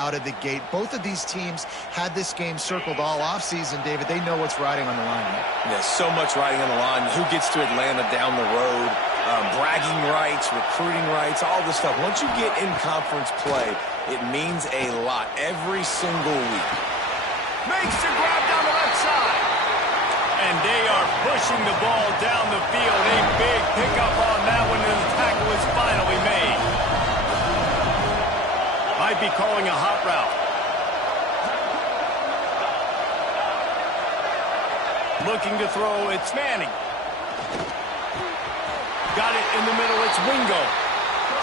out of the gate. Both of these teams had this game circled all offseason, David. They know what's riding on the line here. Yeah, so much riding on the line. Who gets to Atlanta down the road? Bragging rights, recruiting rights, all this stuff. Once you get in conference play, it means a lot every single week. Makes the grab down the left side. And they are pushing the ball down the field. A big pickup on that one, and the tackle is finally made. Might be calling a hot route. Looking to throw, it's Manning. Got it in the middle, it's Wingo.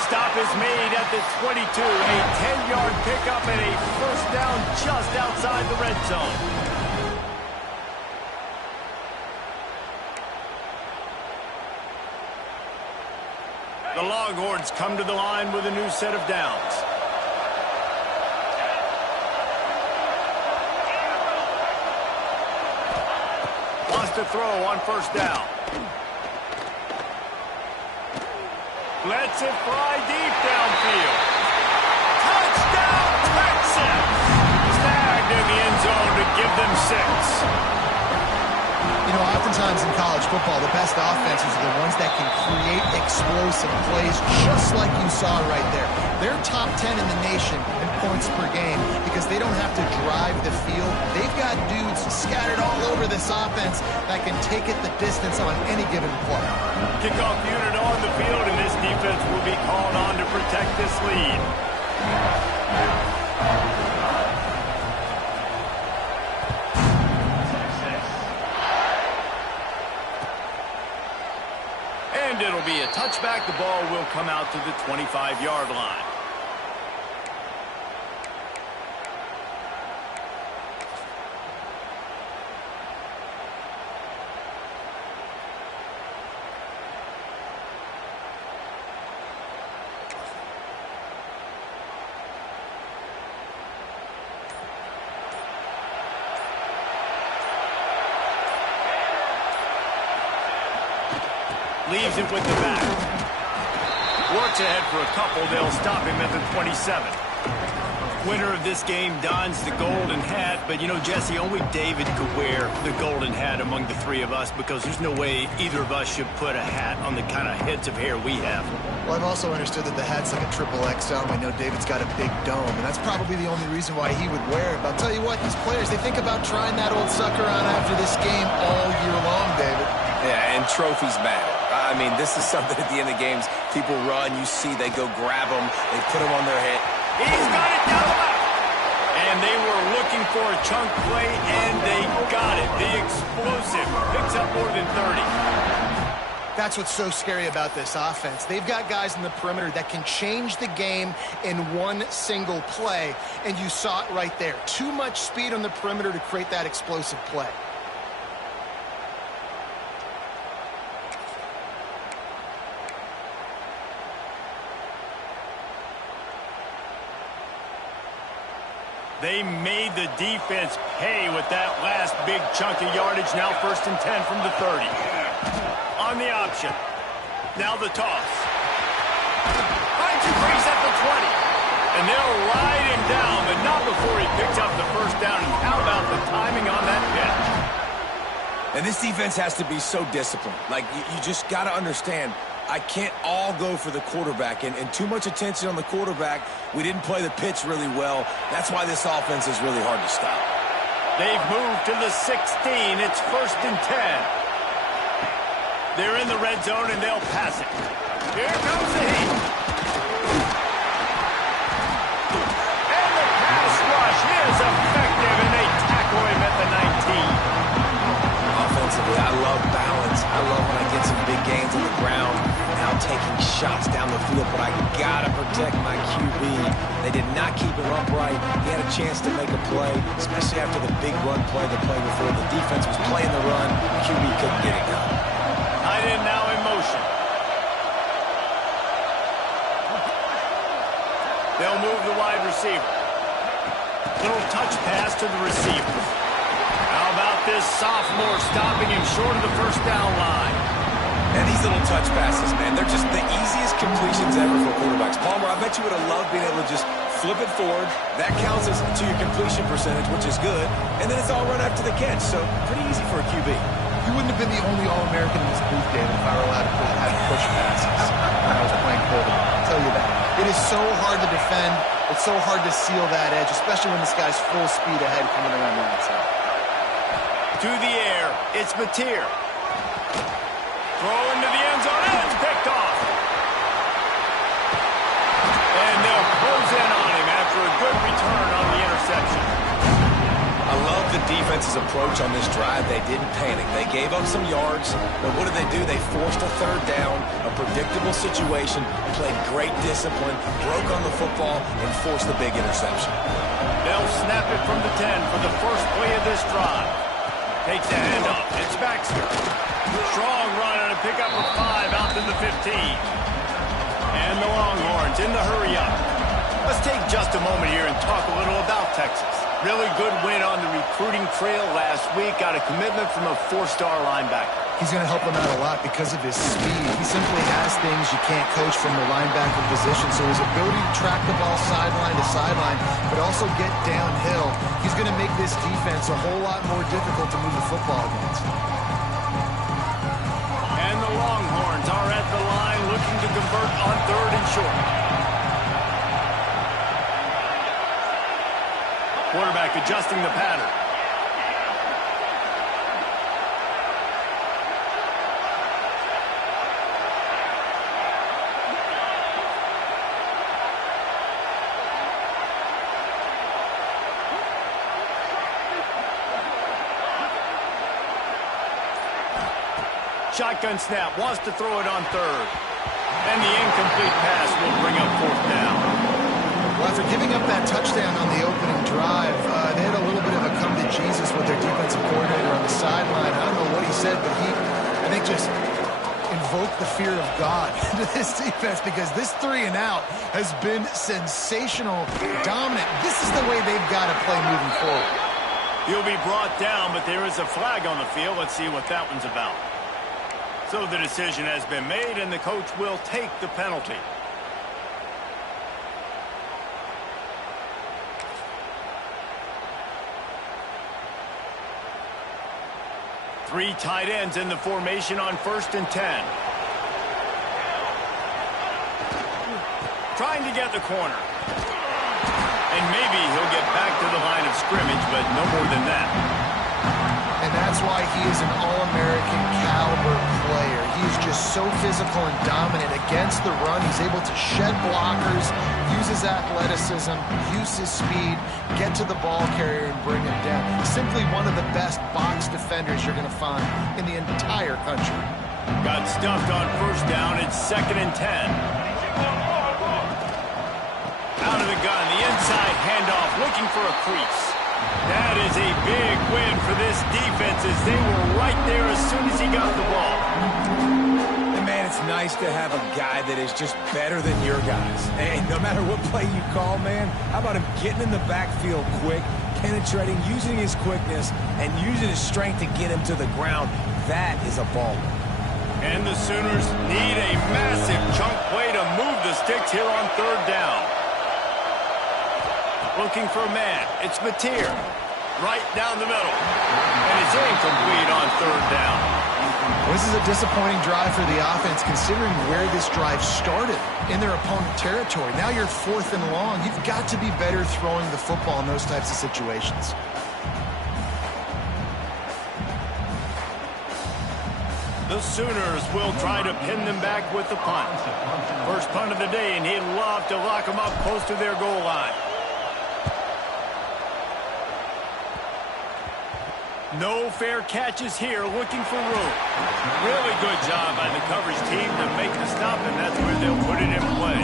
Stop is made at the 22. A 10-yard pickup and a first down just outside the red zone. The Longhorns come to the line with a new set of downs. Wants to throw on first down. Lets it fly deep downfield. Touchdown, Texans! Snagged in the end zone to give them 6. You know, oftentimes in college football, the best offenses are the ones that can create explosive plays, just like you saw right there. They're top 10 in the nation in points per game because they don't have to drive the field. They've got dudes scattered all over this offense that can take it the distance on any given play. Kickoff unit on the field, and this defense will be called on to protect this lead. And it'll be a touchback. The ball will come out to the 25-yard line. Leaves it with the back. Works ahead for a couple. They'll stop him at the 27. Winner of this game dons the golden hat. But, you know, Jesse, only David could wear the golden hat among the three of us because there's no way either of us should put a hat on the kind of heads of hair we have. Well, I've also understood that the hat's like a triple XL. I know David's got a big dome, and that's probably the only reason why he would wear it. But I'll tell you what, these players, they think about trying that old sucker on after this game all year long, David. Yeah, and trophies matter. I mean, this is something at the end of games. People run, you see, they go grab them, they put them on their head. He's got it down the left. And they were looking for a chunk play, and they got it. The explosive picks up more than 30. That's what's so scary about this offense. They've got guys in the perimeter that can change the game in one single play, and you saw it right there. Too much speed on the perimeter to create that explosive play. They made the defense pay with that last big chunk of yardage. Now 1st and 10 from the 30. On the option. Now the toss. Finds Breeze at the 20. And they'll ride him down, but not before he picks up the first down. And how about the timing on that catch? And this defense has to be so disciplined. Like, you just got to understand, I can't all go for the quarterback, and too much attention on the quarterback. We didn't play the pitch really well. That's why this offense is really hard to stop. They've moved to the 16. It's 1st and 10. They're in the red zone, and they'll pass it. Here comes the heat. And the pass rush is effective, and they tackle him at the 19. Offensively, I love balance. I love when I get some big gains on the ground. Now taking shots down the field, but I gotta protect my QB. They did not keep him upright. He had a chance to make a play, especially after the big run play the play before. The defense was playing the run. QB couldn't get it done. Tight end now in motion. They'll move the wide receiver. Little touch pass to the receiver. How about this sophomore stopping him short of the first down line? And these little touch passes, man, they're just the easiest completions ever for quarterbacks. Palmer, I bet you would have loved being able to just flip it forward. That counts as to your completion percentage, which is good. And then it's all run after the catch, so pretty easy for a QB. You wouldn't have been the only All-American in this booth, David, if I were allowed to have push passes when I was playing quarterback. I'll tell you that. It is so hard to defend. It's so hard to seal that edge, especially when this guy's full speed ahead coming around the outside. To the air, it's Mateer. Throw into the end zone, and it's picked off. And they'll close in on him after a good return on the interception. I love the defense's approach on this drive. They didn't panic. They gave up some yards, but what did they do? They forced a third down, a predictable situation, played great discipline, broke on the football, and forced the big interception. They'll snap it from the 10 for the first play of this drive. Takes the handoff. It's Baxter. Strong run and a pickup of 5 out to the 15. And the Longhorns in the hurry-up. Let's take just a moment here and talk a little about Texas. Really good win on the recruiting trail last week. Got a commitment from a 4-star linebacker. He's going to help them out a lot because of his speed. He simply has things you can't coach from the linebacker position. So his ability to track the ball sideline to sideline, but also get downhill, he's going to make this defense a whole lot more difficult to move the football against. And the Longhorns are at the line looking to convert on 3rd and short. Quarterback adjusting the pattern. Shotgun snap, wants to throw it on 3rd. And the incomplete pass will bring up 4th down. Well, after giving up that touchdown on the opening drive, they had a little bit of a come to Jesus with their defensive coordinator on the sideline. I don't know what he said, but he, I think, just invoked the fear of God into this defense because this 3-and-out has been sensational, dominant. This is the way they've got to play moving forward. He'll be brought down, but there is a flag on the field. Let's see what that one's about. So the decision has been made, and the coach will take the penalty. Three tight ends in the formation on 1st and 10. Trying to get the corner. And maybe he'll get back to the line of scrimmage, but no more than that. And that's why he is an All-American caliber player. He's just so physical and dominant against the run. He's able to shed blockers, use his athleticism, use his speed, get to the ball carrier and bring him down. Simply one of the best box defenders you're going to find in the entire country. Got stuffed on 1st down. It's 2nd and 10. Out of the gun, the inside handoff, looking for a crease. That is a big win for this defense as they were right there as soon as he got the ball. And man, it's nice to have a guy that is just better than your guys. Hey, no matter what play you call, man, how about him getting in the backfield quick, penetrating, using his quickness, and using his strength to get him to the ground. That is a ball. And the Sooners need a massive chunk play to move the sticks here on 3rd down. Looking for a man. It's Mateer. Right down the middle. And it's incomplete on 3rd down. Well, this is a disappointing drive for the offense considering where this drive started in their opponent territory. Now you're 4th and long. You've got to be better throwing the football in those types of situations. The Sooners will try to pin them back with the punt. First punt of the day, and he'd love to lock them up close to their goal line. No fair catches here, looking for room. Really good job by the coverage team to make the stop, and that's where they'll put it in play.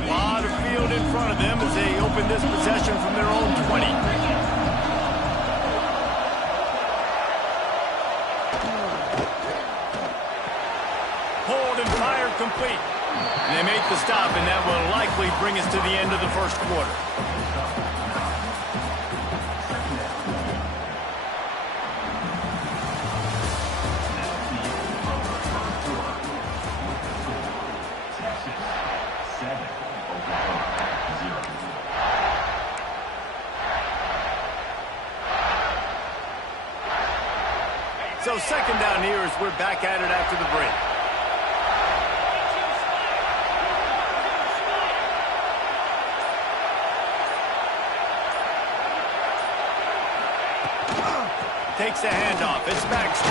A lot of field in front of them as they open this possession from their own 20. Complete. And they make the stop, and that will likely bring us to the end of the 1st quarter. So second down here as we're back at it after the break. Takes the handoff. It's Baxter.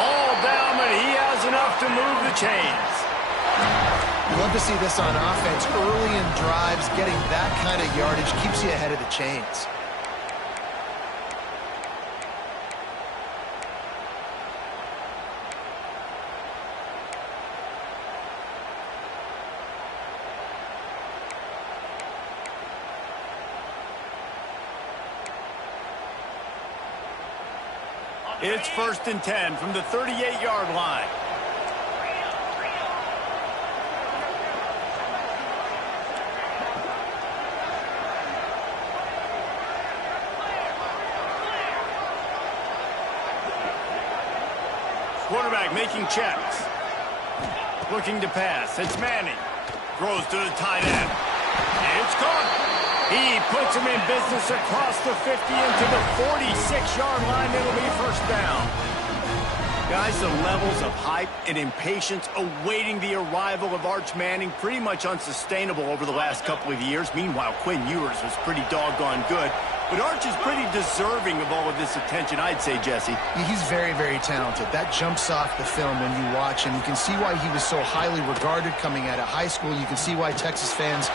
All down, but he has enough to move the chains. You love to see this on offense. Early in drives, getting that kind of yardage keeps you ahead of the chains. It's 1st and 10 from the 38-yard line. Quarterback making checks. Looking to pass. It's Manning. Throws to the tight end. It's caught. He puts him in business across the 50 into the 46-yard line. It'll be 1st down. Guys, the levels of hype and impatience awaiting the arrival of Arch Manning pretty much unsustainable over the last couple of years. Meanwhile, Quinn Ewers was pretty doggone good. But Arch is pretty deserving of all of this attention, I'd say, Jesse. He's very, very talented. That jumps off the film when you watch him. You can see why he was so highly regarded coming out of high school. You can see why Texas fans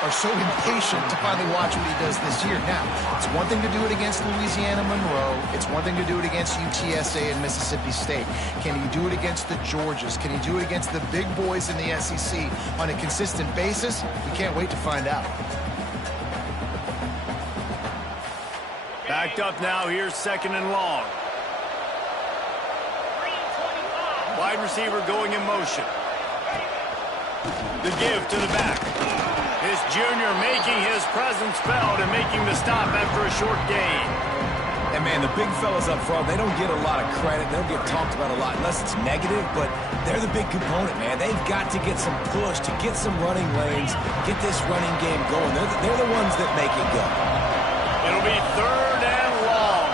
are so impatient to finally watch what he does this year. Now, it's one thing to do it against Louisiana Monroe. It's one thing to do it against UTSA and Mississippi State. Can he do it against the Georgias? Can he do it against the big boys in the SEC on a consistent basis? We can't wait to find out. Backed up now. Here's 2nd and long. Wide receiver going in motion. The give to the back. This junior making his presence felt and making the stop after a short gain. And, man, the big fellas up front, they don't get a lot of credit. They don't get talked about a lot unless it's negative, but they're the big component, man. They've got to get some push, to get some running lanes, get this running game going. They're the ones that make it go. It'll be 3rd and long.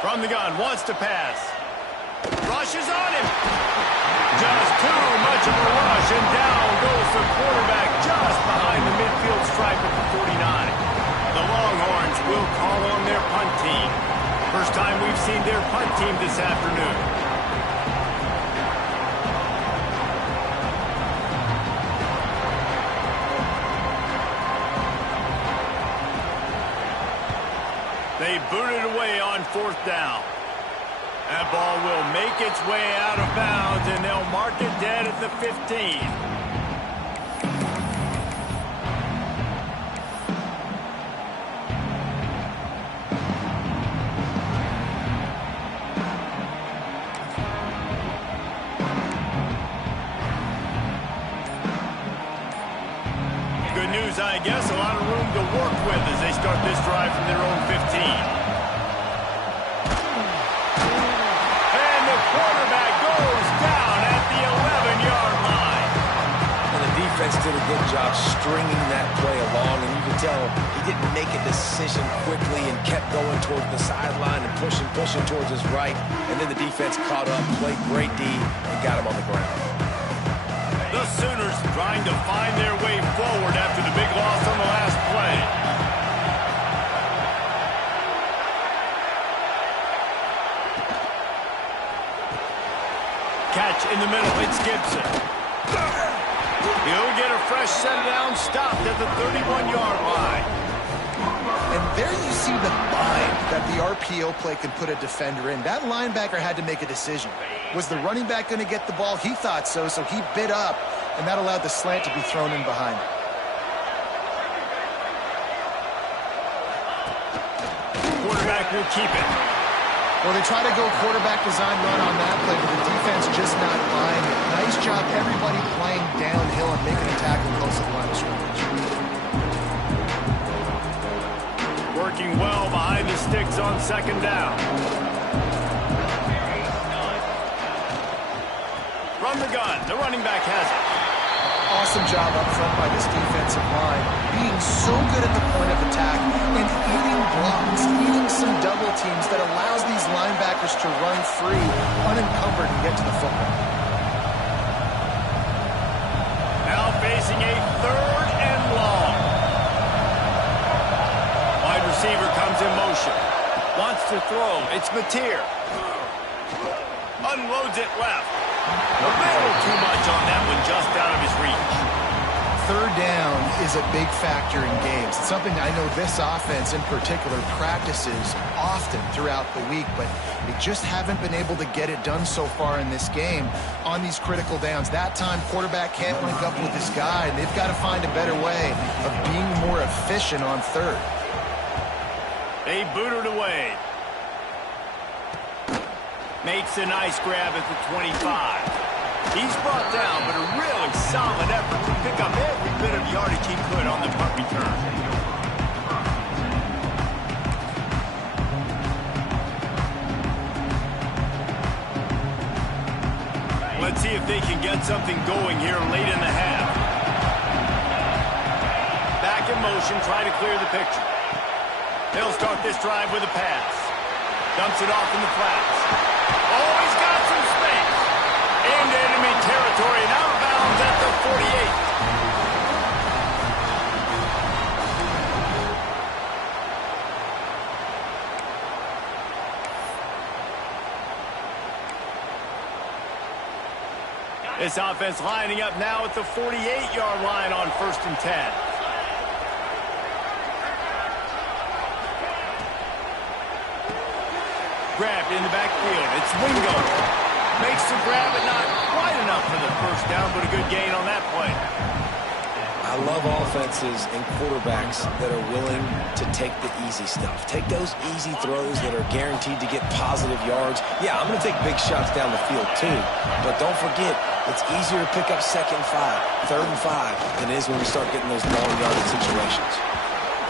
From the gun, wants to pass. Rushes on him. Just too much of a rush, and down goes the quarterback just behind the midfield stripe at the 49. The Longhorns will call on their punt team. First time we've seen their punt team this afternoon. They boot it away on 4th down. That ball will make its way out of bounds, and they'll mark it dead at the 15. Good news, I guess. A lot of room to work with as they start this drive from their own 15. Quarterback goes down at the 11-yard line. And the defense did a good job stringing that play along, and you can tell he didn't make a decision quickly and kept going towards the sideline and pushing towards his right, and then the defense caught up, played great D, and got him on the ground. The Sooners trying to find their way forward after the big loss on the last play. Catch in the middle, it's Gibson. He'll get a fresh set down, stopped at the 31-yard line. And there you see the bind that the RPO play can put a defender in. That linebacker had to make a decision. Was the running back going to get the ball? He thought so, so he bit up, and that allowed the slant to be thrown in behind. Quarterback will keep it. Well, they try to go quarterback design run on that play, but the defense just not buying it. Nice job, everybody playing downhill and making a tackle close to the line of scrimmage. on second down. From the gun, the running back has it. Awesome job up front by this defensive line, being so good at the point of attack and eating blocks, eating some double teams that allows these linebackers to run free, unencumbered, and get to the football. Now facing a 3rd and long. Wide receiver comes in motion. Wants to throw. It's Mateer. Unloads it left. A little too much on that one, just out of his reach. 3rd down is a big factor in games. It's something I know this offense in particular practices often throughout the week, but they just haven't been able to get it done so far in this game on these critical downs. That time, quarterback can't link up with his guy, and they've got to find a better way of being more efficient on 3rd. They boot it away. Makes a nice grab at the 25. He's brought down, but a really solid effort to pick up every bit of yardage he could on the punt return. Let's see if they can get something going here late in the half. Back in motion, try to clear the picture. They'll start this drive with a pass. Dumps it off in the flats. Oh, he's got some space. Into enemy territory and out of bounds at the 48. This offense lining up now at the 48-yard line on 1st and 10. Grabbed in the backfield. It's Wingo. Makes the grab, but not quite enough for the 1st down, but a good gain on that play. I love offenses and quarterbacks that are willing to take the easy stuff. Take those easy throws that are guaranteed to get positive yards. Yeah, I'm going to take big shots down the field too, but don't forget, it's easier to pick up 2nd and 5, 3rd and 5 than it is when we start getting those long yardage situations.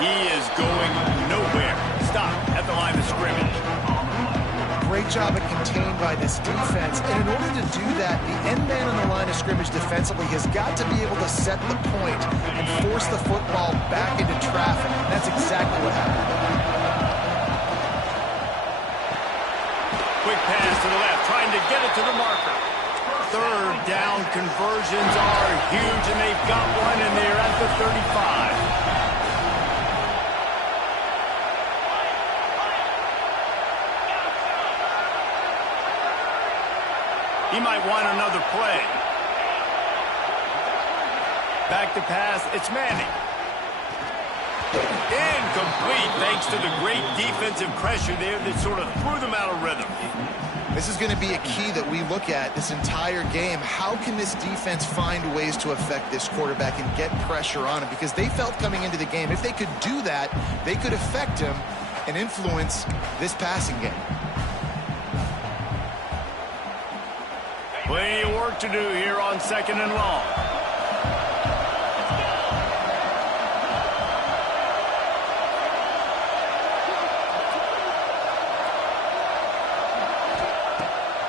He is going nowhere. Stop at the line of scrimmage. Great job at contained by this defense, and in order to do that, the end man on the line of scrimmage defensively has got to be able to set the point and force the football back into traffic. And that's exactly what happened. Quick pass to the left, trying to get it to the marker. 3rd down conversions are huge, and they've got one, and they're at the 35. He might want another play. Back to pass, it's Manning. Incomplete, thanks to the great defensive pressure there that sort of threw them out of rhythm. This is going to be a key that we look at this entire game. How can this defense find ways to affect this quarterback and get pressure on him? Because they felt coming into the game, if they could do that, they could affect him and influence this passing game. Plenty of work to do here on 2nd and long.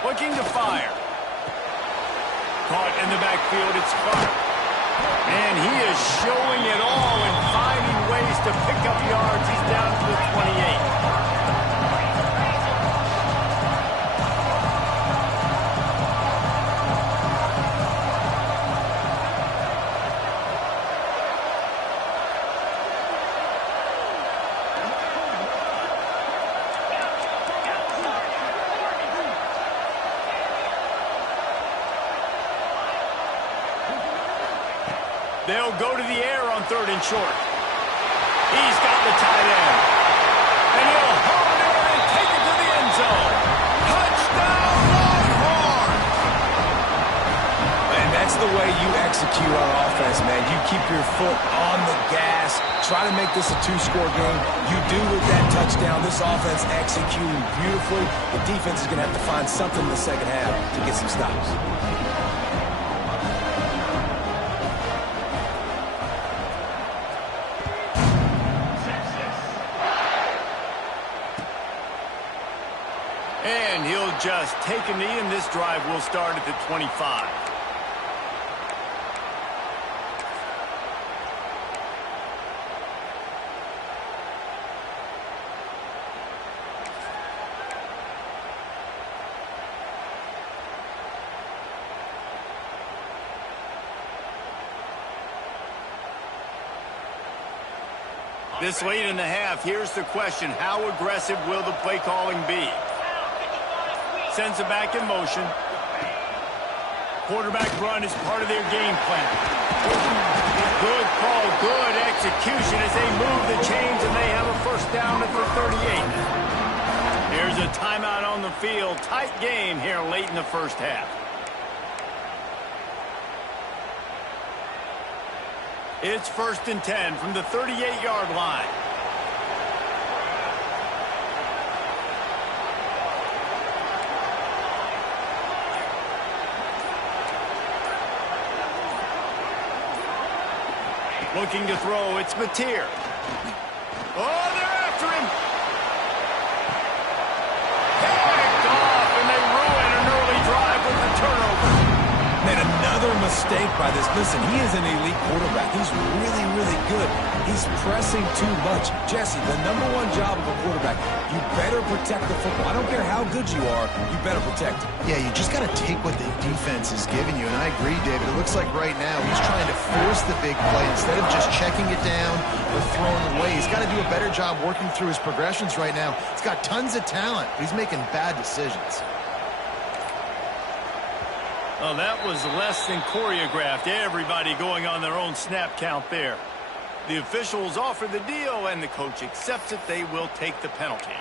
Looking to fire. Caught in the backfield, it's Clark. And he is showing it all and finding ways to pick up yards. He's down to the 28. They'll go to the air on 3rd and short. He's got the tight end. And he'll hold it and take it to the end zone. Touchdown, Longhorns! And that's the way you execute on offense, man. You keep your foot on the gas. Try to make this a 2-score game. You do with that touchdown. This offense executing beautifully. The defense is going to have to find something in the 2nd half to get some stops. adjust, take a knee, and this drive will start at the 25. This late in the half, here's the question. How aggressive will the play calling be? Sends it back in motion. Quarterback run is part of their game plan. Good call, good execution as they move the chains, and they have a first down at the 38. Here's a timeout on the field. Tight game here late in the first half. It's 1st and 10 from the 38-yard line. Looking to throw, it's Mateer. Oh, they're after him. Picked off, and they ruin an early drive with the turnover. Made another mistake by this. Listen, he is an elite quarterback. He's really, really good. He's pressing too much. Jesse, the #1 job of a quarterback, you better protect the football. I don't care how good you are, you better protect it. Yeah, you just got to take what the defense is giving you, and I agree, David. It looks like right now he's trying to force the big play instead of just checking it down or throwing away. He's got to do a better job working through his progressions right now. He's got tons of talent, but he's making bad decisions. Oh, that was less than choreographed. Everybody going on their own snap count there. The officials offer the deal, and the coach accepts it. They will take the penalty.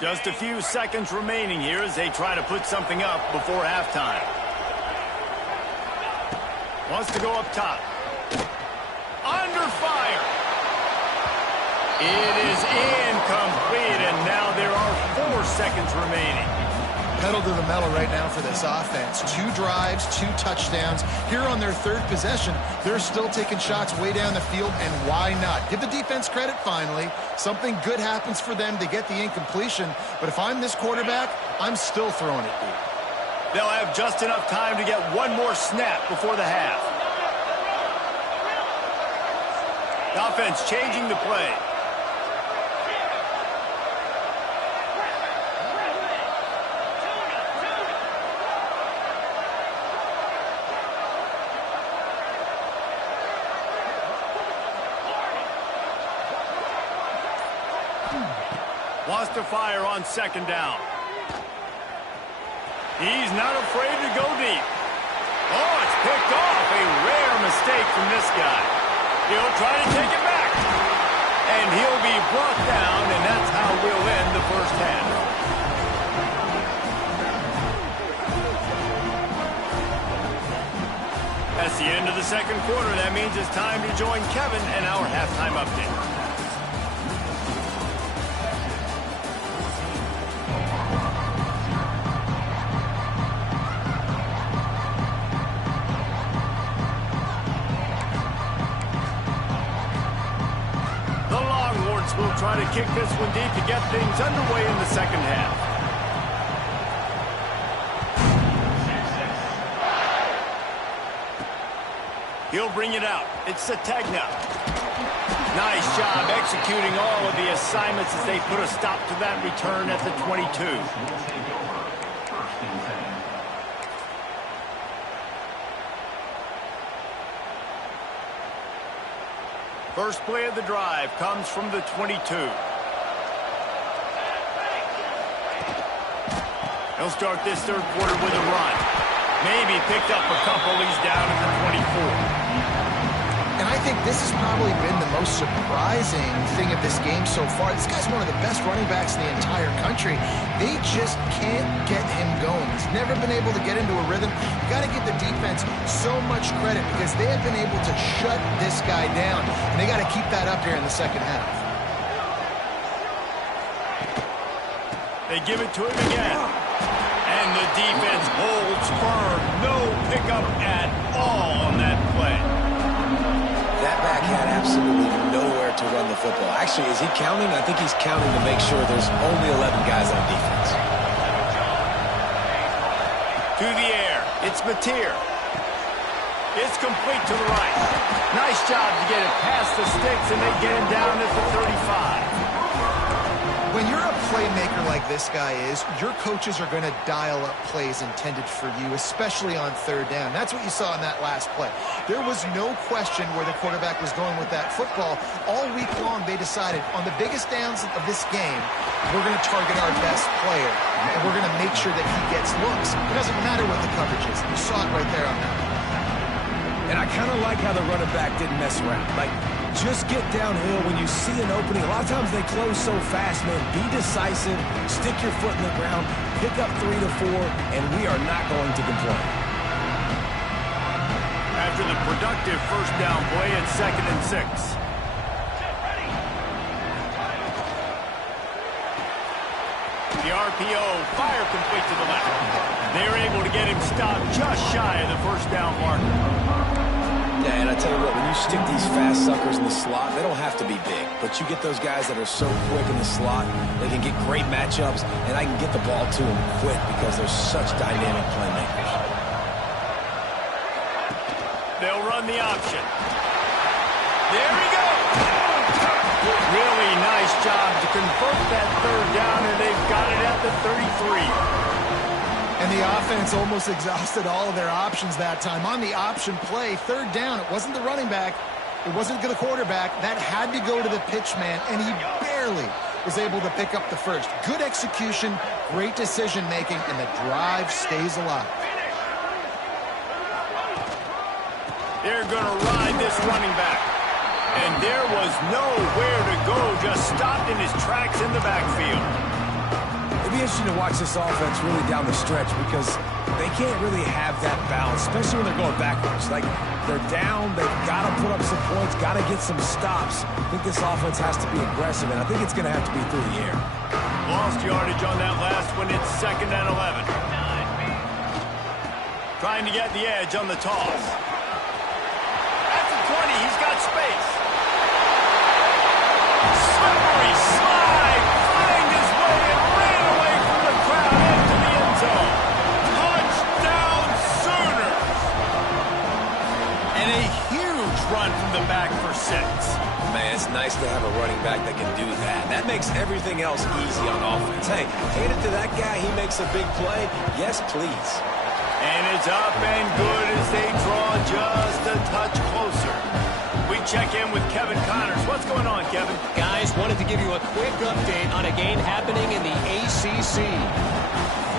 Just a few seconds remaining here as they try to put something up before halftime. Wants to go up top. Under fire. It is incomplete, and now there are 4 seconds remaining. Pedal to the metal right now for this offense. 2 drives, 2 touchdowns. Here on their 3rd possession, they're still taking shots way down the field, and why not? Give the defense credit finally. Something good happens for them to get the incompletion, but if I'm this quarterback, I'm still throwing it deep. They'll have just enough time to get one more snap before the half. The offense changing the play. Wants to fire on 2nd down. He's not afraid to go deep. Oh, it's picked off. A rare mistake from this guy. He'll try to take it back. And he'll be brought down, and that's how we'll end the first half. That's the end of the 2nd quarter. That means it's time to join Kevin and our halftime update. Will try to kick this one deep to get things underway in the 2nd half. He'll bring it out. It's Sategna. Nice job executing all of the assignments as they put a stop to that return at the 22. First play of the drive comes from the 22. He'll start this 3rd quarter with a run. Maybe picked up a couple. He's down at the 24. And I think this has probably been the most surprising thing of this game so far. This guy's one of the best running backs in the entire country. They just can't get him going. He's never been able to get into a rhythm. You got to give the defense so much credit because they have been able to shut this guy down. And they got to keep that up here in the 2nd half. They give it to him again. And the defense holds firm. No pickup at all on that play. That back had absolutely nowhere to run the football. Actually, is he counting? I think he's counting to make sure there's only 11 guys on defense. To the air. It's Mateer. It's complete to the right. Nice job to get it past the sticks, and they get him down at the 35. When you're a playmaker like this guy is, your coaches are going to dial up plays intended for you, especially on third down. That's what you saw in that last play. There was no question where the quarterback was going with that football. All week long, they decided on the biggest downs of this game, we're going to target our best player, and we're going to make sure that he gets looks. It doesn't matter what the coverage is. You saw it right there on that. And I kind of like how the running back didn't mess around. Like, just get downhill when you see an opening. A lot of times they close so fast, man. Be decisive, stick your foot in the ground, pick up 3 to 4, and we are not going to complain. After the productive first down play, it's 2nd and 6. The RPO, fire complete to the left. They're able to get him stopped just shy of the first down marker. Yeah, and I tell you what, when you stick these fast suckers in the slot, they don't have to be big. But you get those guys that are so quick in the slot, they can get great matchups, and I can get the ball to them quick because they're such dynamic playmakers. They'll run the option. There we go. Really nice job to convert that third down, and they've got it at the 33. And the offense almost exhausted all of their options that time. On the option play, third down, it wasn't the running back. It wasn't the quarterback. That had to go to the pitch man, and he barely was able to pick up the first. Good execution, great decision-making, and the drive stays alive. They're going to ride this running back. And there was nowhere to go, just stopped in his tracks in the backfield. It'll be interesting to watch this offense really down the stretch because they can't really have that balance, especially when they're going backwards. Like, they're down, they've got to put up some points, got to get some stops. I think this offense has to be aggressive, and I think it's going to have to be through the air. Lost yardage on that last one. It's 2nd and 11. Trying to get the edge on the toss. At the 20, he's got space. Slippery slide, find his way and ran away from the crowd into the end zone. Touchdown Sooners! And a huge run from the back for 6. Man, it's nice to have a running back that can do that. That makes everything else easy on offense. Hey, hand it to that guy, he makes a big play. Yes, please. And it's up and good as they draw just a touch closer. We check in with Kevin Connors. What's going on, Kevin? Guys, wanted to give you a quick update on a game happening in the ACC.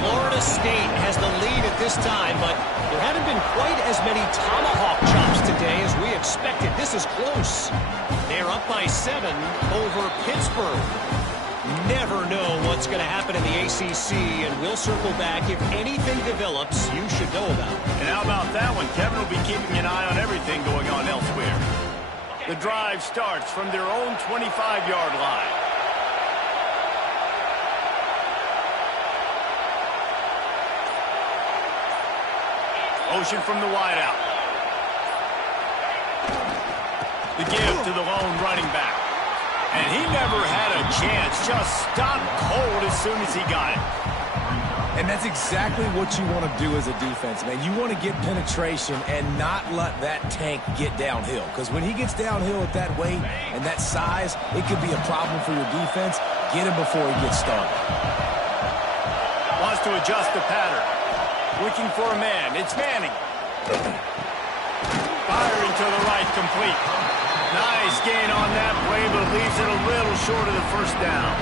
Florida State has the lead at this time, but there haven't been quite as many tomahawk chops today as we expected. This is close. They're up by 7 over Pittsburgh. Never know what's going to happen in the ACC, and we'll circle back. If anything develops, you should know about it. And how about that one? Kevin will be keeping an eye on everything going on elsewhere. The drive starts from their own 25-yard line. Motion from the wideout. The give to the lone running back. And he never had a chance. Just stopped cold as soon as he got it. And that's exactly what you want to do as a defense, man. You want to get penetration and not let that tank get downhill. Because when he gets downhill at that weight and that size, it could be a problem for your defense. Get him before he gets started. Wants to adjust the pattern. Looking for a man. It's Manning. Firing to the right, complete. Nice gain on that play, but leaves it a little short of the first down.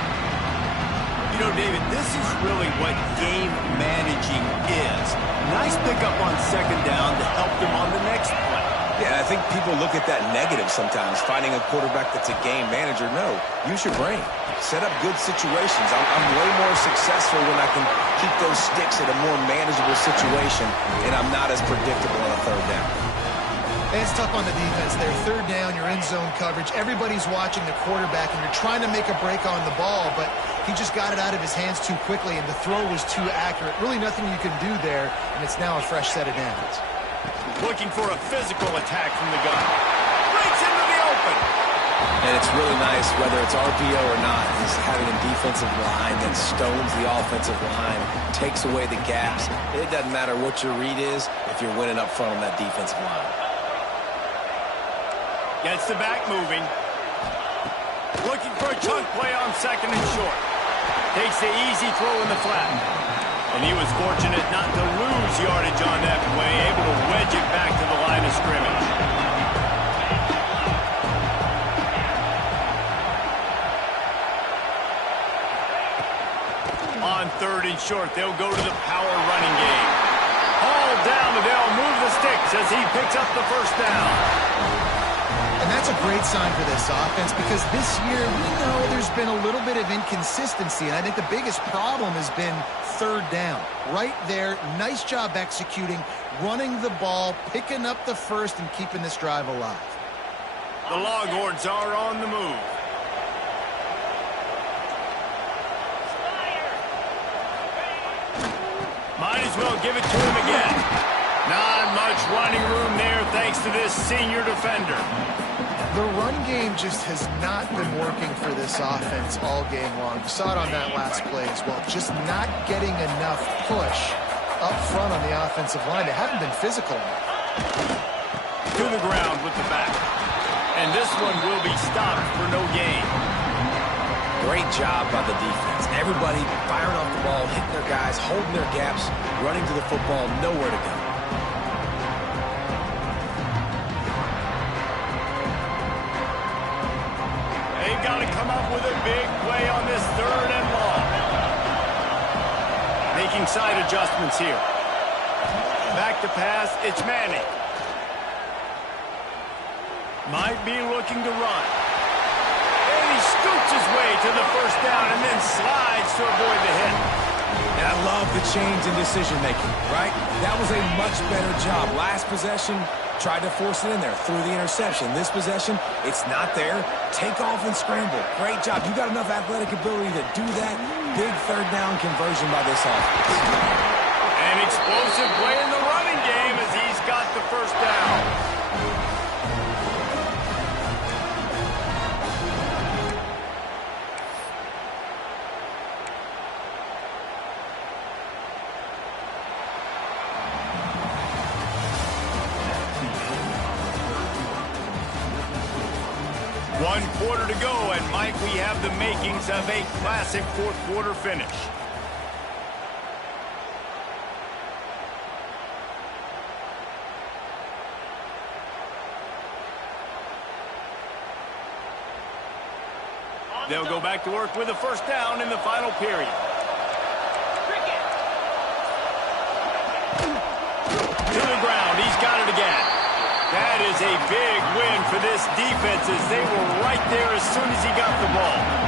You know, David, this is really what game managing is. Nice pickup on 2nd down to help them on the next play. Yeah, I think people look at that negative sometimes, finding a quarterback that's a game manager. No, use your brain. Set up good situations. I'm way more successful when I can keep those sticks at a more manageable situation, and I'm not as predictable on a 3rd down. It's tough on the defense there. 3rd down, you're in zone coverage. Everybody's watching the quarterback, and you're trying to make a break on the ball, but he just got it out of his hands too quickly, and the throw was too accurate. Really nothing you can do there, and it's now a fresh set of downs. Looking for a physical attack from the gun. Breaks into the open. And it's really nice, whether it's RPO or not, is having a defensive line that stones the offensive line, takes away the gaps. It doesn't matter what your read is if you're winning up front on that defensive line. Gets the back moving. Looking for a chunk play on second and short. Takes the easy throw in the flat. And he was fortunate not to lose yardage on that play, able to wedge it back to the line of scrimmage. On third and short, they'll go to the power running game. Hauled down, and they'll move the sticks as he picks up the first down. And that's a great sign for this offense because this year we know there's been a little bit of inconsistency, and I think the biggest problem has been third down. Right there, nice job executing, running the ball, picking up the first, and keeping this drive alive. The Longhorns are on the move. Might as well give it to him again. Not much running room there thanks to this senior defender. The run game just has not been working for this offense all game long. You saw it on that last play as well. Just not getting enough push up front on the offensive line. They haven't been physical enough. To the ground with the back. And this one will be stopped for no gain. Great job by the defense. Everybody firing off the ball, hitting their guys, holding their gaps, running to the football, nowhere to go. They've got to come up with a big play on this third and long. Making side adjustments here. Back to pass, it's Manning. Might be looking to run. And he scoots his way to the first down and then slides to avoid the hit. And I love the change in decision-making, right? That was a much better job. Last possession, tried to force it in there, threw the interception. This possession, it's not there. Take off and scramble. Great job. You got enough athletic ability to do that. Big third down conversion by this offense. An explosive play in the running game as he's got the first down. One quarter to go, and Mike, we have the makings of a classic fourth quarter finish. They'll go back to work with a first down in the final period. To the ground, he's got it again. That is a big win for this defense as they were right there as soon as he got the ball.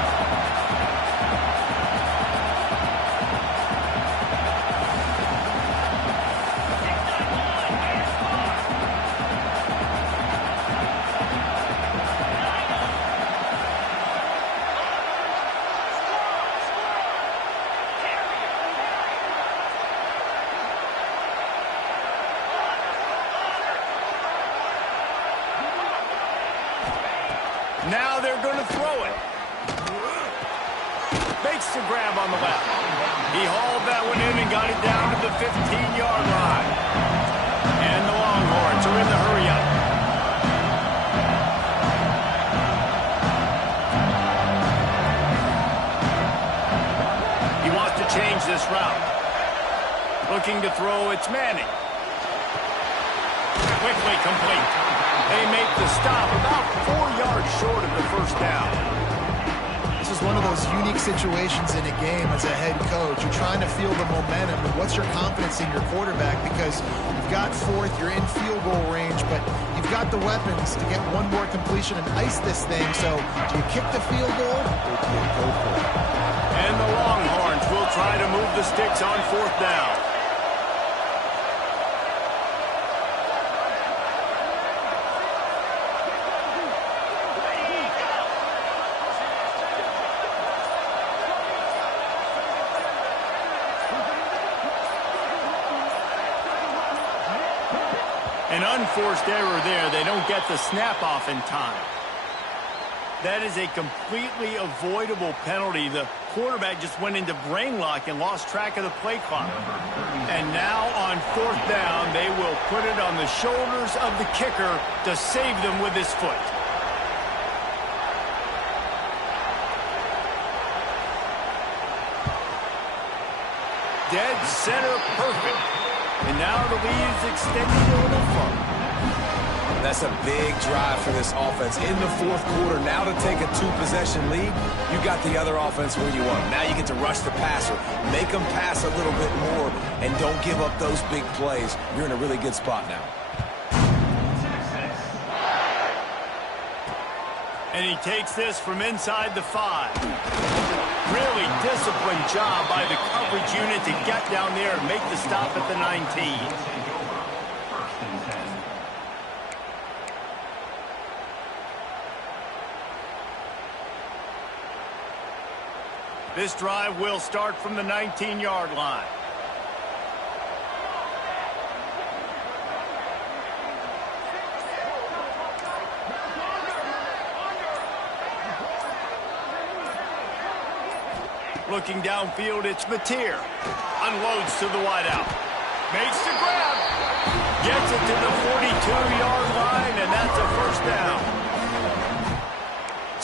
Now they're going to throw it. Makes the grab on the left. He hauled that one in and got it down to the 15-yard line. And the Longhorns are in the hurry-up. He wants to change this route. Looking to throw, it's Manning. Quickly complete. They make the stop about 4 yards short of the first down. This is one of those unique situations in a game as a head coach. You're trying to feel the momentum, and what's your confidence in your quarterback? Because you've got fourth, you're in field goal range, but you've got the weapons to get one more completion and ice this thing. So do you kick the field goal or do you go for it? And the Longhorns will try to move the sticks on fourth down. An unforced error there. They don't get the snap off in time. That is a completely avoidable penalty. The quarterback just went into brain lock and lost track of the play clock. And now on 4th down, they will put it on the shoulders of the kicker to save them with his foot. Dead center perfect. And now the lead is extended a little further. That's a big drive for this offense in the 4th quarter. Now to take a 2-possession lead, you got the other offense where you want them. Now you get to rush the passer, make them pass a little bit more, and don't give up those big plays. You're in a really good spot now. And he takes this from inside the 5. Really disciplined job by the coverage unit to get down there and make the stop at the 19. This drive will start from the 19-yard line. Looking downfield, it's Mateer. Unloads to the wideout. Makes the grab. Gets it to the 42-yard line, and that's a 1st down.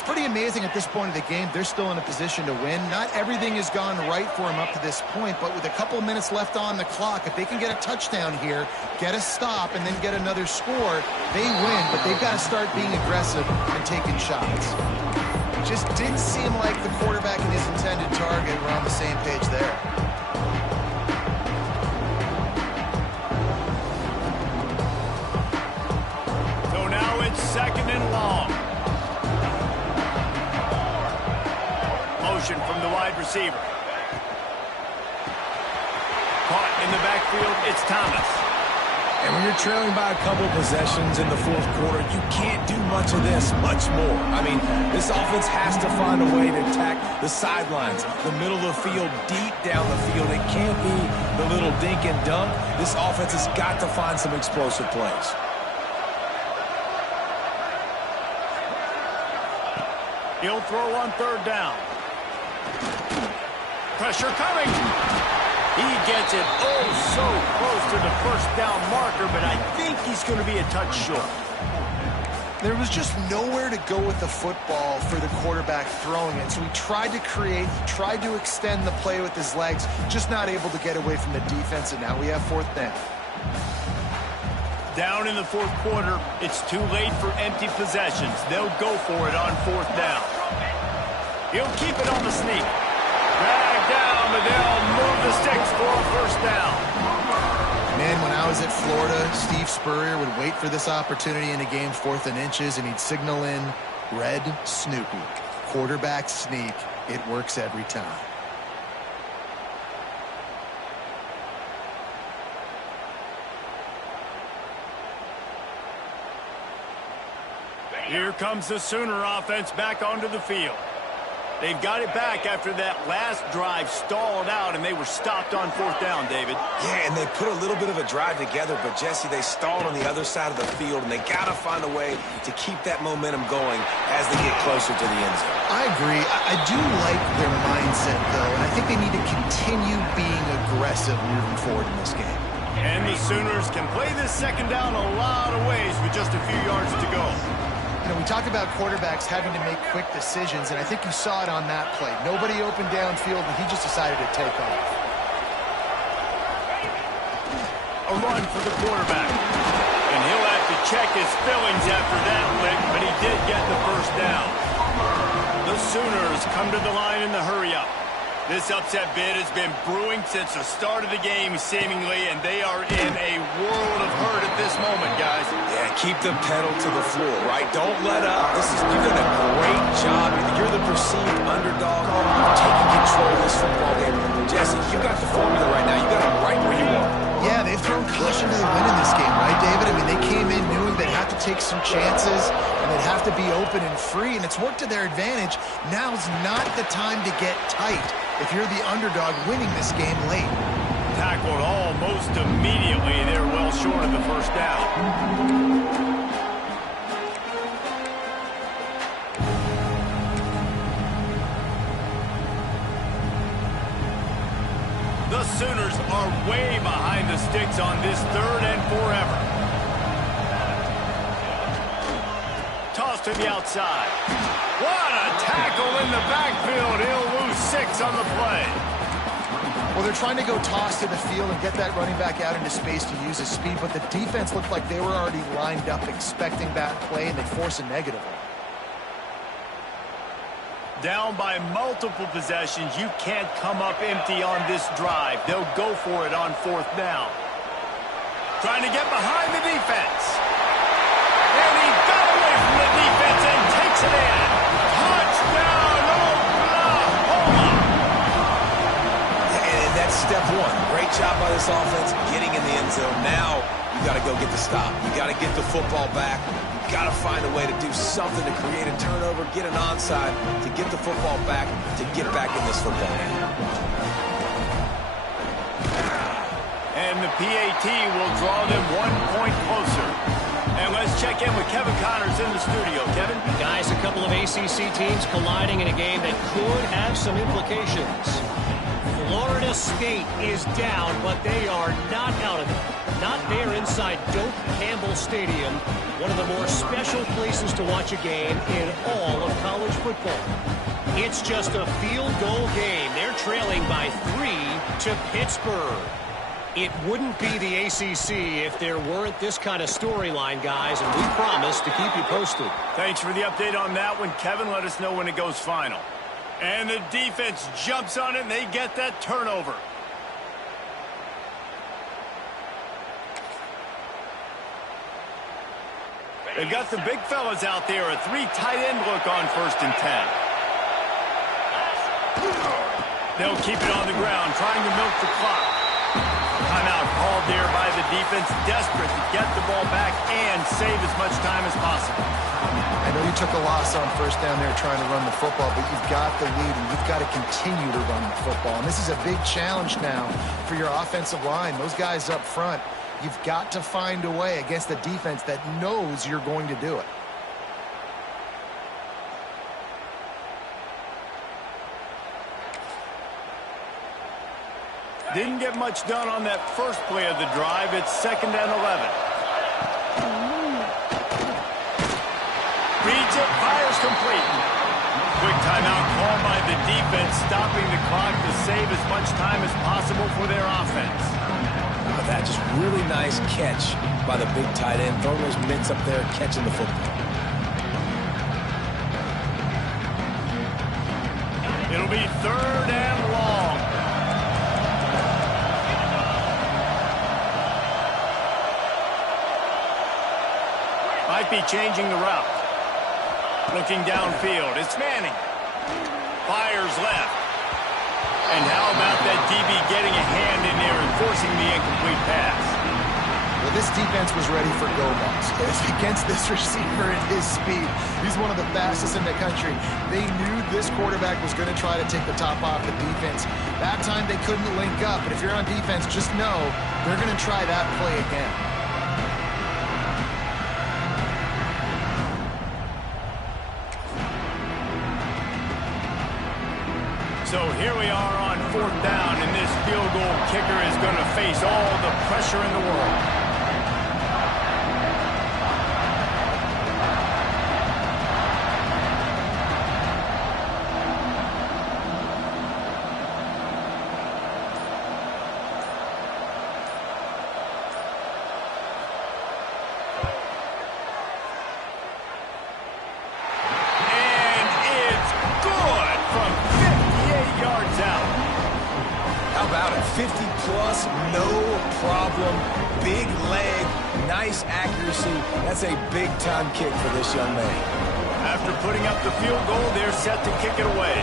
Pretty amazing at this point of the game. They're still in a position to win. Not everything has gone right for them up to this point, but with a couple of minutes left on the clock, if they can get a touchdown here, get a stop, and then get another score, they win, but they've got to start being aggressive and taking shots. Just didn't seem like the quarterback and his intended target were on the same page there. So now it's 2nd and long. From the wide receiver. Caught in the backfield, it's Thomas. And when you're trailing by a couple possessions in the 4th quarter, you can't do much of this, much more. I mean, this offense has to find a way to attack the sidelines, the middle of the field, deep down the field. It can't be the little dink and dunk. This offense has got to find some explosive plays. He'll throw on 3rd down. Pressure coming. He gets it so close to the 1st down marker, but I think he's going to be a touch short. There was just nowhere to go with the football for the quarterback throwing it, so he tried to create, tried to extend the play with his legs, just not able to get away from the defense, and now we have 4th down. Down in the 4th quarter, it's too late for empty possessions. They'll go for it on 4th down. He'll keep it on the sneak. Drag down, but they'll move the sticks for a 1st down. Man, when I was at Florida, Steve Spurrier would wait for this opportunity in a game 4th and inches, and he'd signal in red Snoopy. Quarterback sneak. It works every time. Here comes the Sooner offense back onto the field. They've got it back after that last drive stalled out, and they were stopped on 4th down, David. Yeah, and they put a little bit of a drive together, but, Jesse, they stalled on the other side of the field, and they got to find a way to keep that momentum going as they get closer to the end zone. I agree. I do like their mindset, though, and I think they need to continue being aggressive moving forward in this game. And the Sooners can play this 2nd down a lot of ways with just a few yards to go. You know, we talk about quarterbacks having to make quick decisions, and I think you saw it on that play. Nobody opened downfield, and he just decided to take off. A run for the quarterback. And he'll have to check his fillings after that lick, but he did get the 1st down. The Sooners come to the line in the hurry-up. This upset bid has been brewing since the start of the game, seemingly, and they are in a world of hurt at this moment, guys. Yeah, keep the pedal to the floor, right? Don't let up. You've done a great job. You're the perceived underdog. You're taking control of this football game. Jesse, you got the formula right now. You got them right where you want. Yeah, they've thrown caution to the wind in this game, right, David? I mean, they came in knowing they'd have to take some chances, and they'd have to be open and free, and it's worked to their advantage. Now's not the time to get tight if you're the underdog winning this game late. Tackled almost immediately. They're well short of the 1st down. way behind the sticks on this 3rd and forever. Toss to the outside. What a tackle in the backfield. He'll lose 6 on the play. Well, they're trying to go toss to the field and get that running back out into space to use his speed, but the defense looked like they were already lined up expecting that play, and they force a negative one. Down by multiple possessions, you can't come up empty on this drive. They'll go for it on 4th down. Trying to get behind the defense. And he got away from the defense and takes it in. Touchdown, Oklahoma! And that's step 1. Great job by this offense getting in the end zone. Now you got to go get the stop. You got to get the football back. Got to find a way to do something to create a turnover, get an onside, to get the football back, to get back in this football game. And the PAT will draw them 1 point closer. And let's check in with Kevin Connors in the studio. Kevin? Guys, a couple of ACC teams colliding in a game that could have some implications. Florida State is down, but they are not out of it. Not there inside Doak Campbell Stadium, one of the more special places to watch a game in all of college football. It's just a field goal game. They're trailing by 3 to Pittsburgh. It wouldn't be the ACC if there weren't this kind of storyline, guys, and we promise to keep you posted. Thanks for the update on that one, Kevin. Let us know when it goes final. And the defense jumps on it, and they get that turnover. They've got the big fellas out there, a 3 tight end look on 1st and 10. They'll keep it on the ground, trying to milk the clock. Timeout called there by the defense, desperate to get the ball back and save as much time as possible. I know you took a loss on 1st down there trying to run the football, but you've got the lead, and you've got to continue to run the football. And this is a big challenge now for your offensive line. Those guys up front, you've got to find a way against a defense that knows you're going to do it. Didn't get much done on that first play of the drive. It's 2nd and 11. Reads it, fires complete. Quick timeout called by the defense, stopping the clock to save as much time as possible for their offense. That just really nice catch by the big tight end. Throwing those mitts up there, catching the football. It'll be 3rd and long. Might be changing the route. Looking downfield, it's Manning. Fires left. And how about that DB getting a hand in there and forcing the incomplete pass? Well, this defense was ready for go balls. Against this receiver at his speed, he's one of the fastest in the country. They knew this quarterback was going to try to take the top off the defense. That time they couldn't link up, but if you're on defense, just know they're going to try that play again. So here we are on 4th down, and this field goal kicker is going to face all the pressure in the world. No problem. Big leg, nice accuracy. That's a big-time kick for this young man. After putting up the field goal, they're set to kick it away.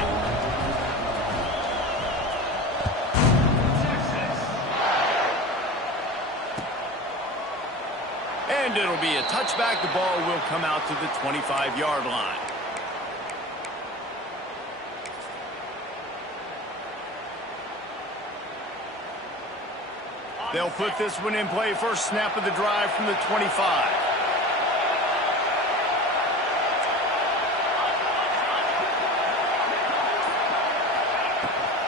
And it'll be a touchback. The ball will come out to the 25-yard line. They'll put this one in play. First snap of the drive from the 25.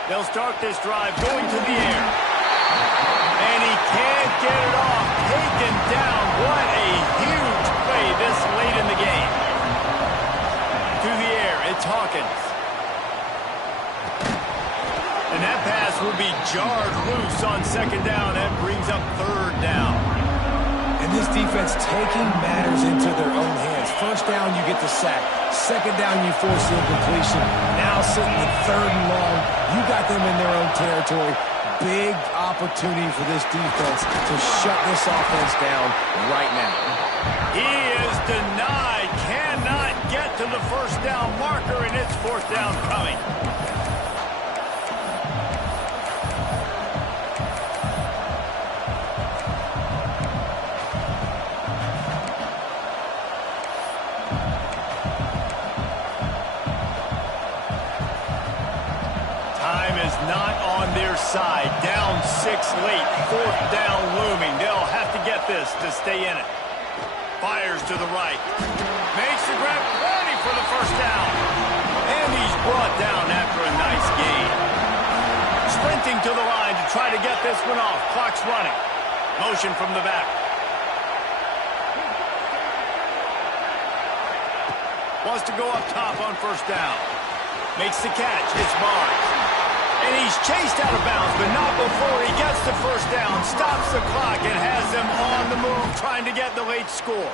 They'll start this drive going to the air. And he can't get it off. Taken down. What a huge play this late in the game. Through the air, it's Hawkins. And that pass will be jarred loose on second down. That brings up third down. And this defense taking matters into their own hands. First down, you get the sack. Second down, you force the incompletion. Now sitting in third and long, you got them in their own territory. Big opportunity for this defense to shut this offense down right now. He is denied. Cannot get to the first down marker, and it's fourth down coming. Not on their side. Down 6 late. Fourth down looming. They'll have to get this to stay in it. Fires to the right. Makes the grab. Ready for the first down. And he's brought down after a nice gain. Sprinting to the line to try to get this one off. Clock's running. Motion from the back. Wants to go up top on first down. Makes the catch. It's Barnes. And he's chased out of bounds, but not before he gets the first down, stops the clock, and has them on the move trying to get the late score.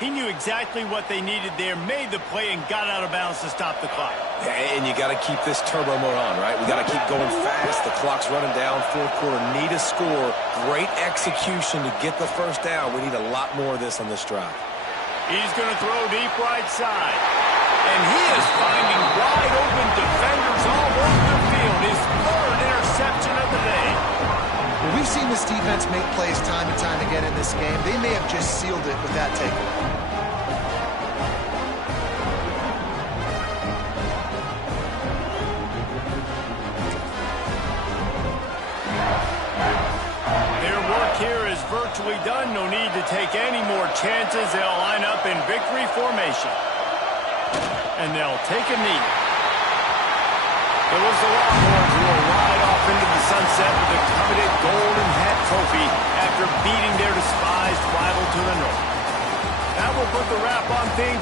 He knew exactly what they needed there, made the play, and got out of bounds to stop the clock. And you got to keep this turbo mode on, right? We got to keep going fast. The clock's running down. Fourth quarter, need a score. Great execution to get the first down. We need a lot more of this on this drive. He's going to throw deep right side. And he is finding wide open defenders all over the field. His third interception of the day. Well, we've seen this defense make plays time and time again in this game. They may have just sealed it with that takeaway. Their work here is virtually done. No need to take any more chances. They'll line up in victory formation. And they'll take a knee. It was the Longhorns who will ride off into the sunset with the coveted Golden Hat Trophy after beating their despised rival to the north. That will put the wrap on things.